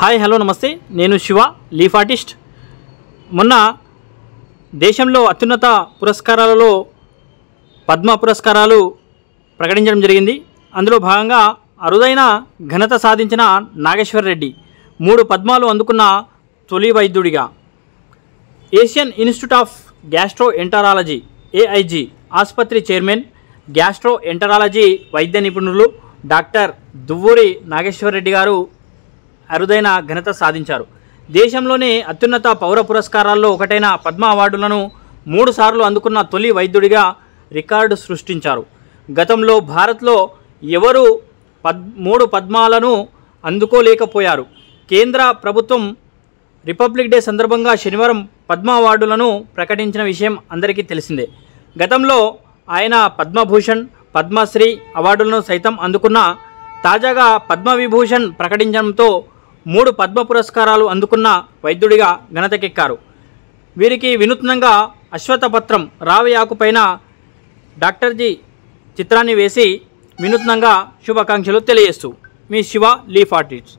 Hi hello నమస్తే, నేను Shiva, leaf artist. మొన్న దేశంలో అత్యున్నత పురస్కారాలలో పద్మ పురస్కారాలు ప్రకటించడం జరిగింది. అందులో భాగంగా అరుదైన ఘనత సాధించిన నాగేశ్వర్ రెడ్డి 3 పద్మాలు అందుకున్న తొలి వైద్యుడిగా, Asian institute of gastroenterology AIG ఆసుపత్రి చైర్మన్, గ్యాస్ట్రో ఎంటరాలజీ వైద్య నిపుణులు డాక్టర్ దువ్వూరి నాగేశ్వర్ రెడ్డి గారు అరుదైన ఘనత సాధించారు. దేశంలోనే అత్యున్నత పౌర పురస్కారాల్లో ఒకటైన పద్మ అవార్డులను 3 సార్లు అందుకున్న తొలి వైద్యుడిగా రికార్డు సృష్టించారు. గతంలో భారత్లో ఎవరు 3 పద్మాలను అందుకోలేకపోయారు. కేంద్ర ప్రభుత్వం రిపబ్లిక్ డే సందర్భంగా శనివారం పద్మ అవార్డులను ప్రకటించిన విషయం అందరికీ తెలిసిందే. గతంలో ఆయన పద్మభూషణ్, పద్మశ్రీ అవార్డులను సైతం అందుకున్న తాజాగా పద్మవిభూషణ్ ప్రకటించడంతో 3 పద్మ పురస్కారాలు అందుకున్న వైద్యుడిగా ఘనతకెక్కారు. వీరికి వినూత్నంగా అశ్వత్థపత్రం రావి ఆకుపైన డాక్టర్జీ చిత్రాన్ని వేసి వినూత్నంగా శుభాకాంక్షలు తెలియజేస్తూ మీ శివ, లీఫ్ ఆర్టిస్ట్.